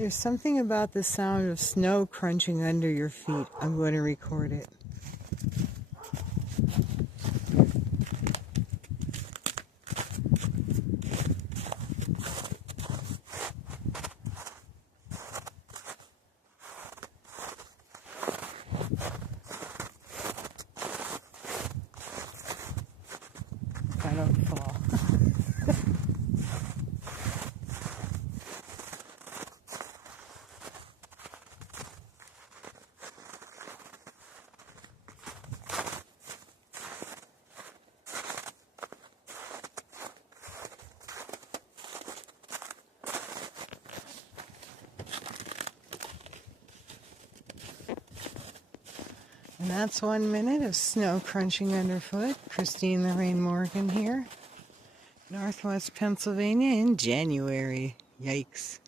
There's something about the sound of snow crunching under your feet. I'm going to record it. If I don't fall. And that's 1 minute of snow crunching underfoot. Christine Lorraine Morgan here, Northwest Pennsylvania in January. Yikes.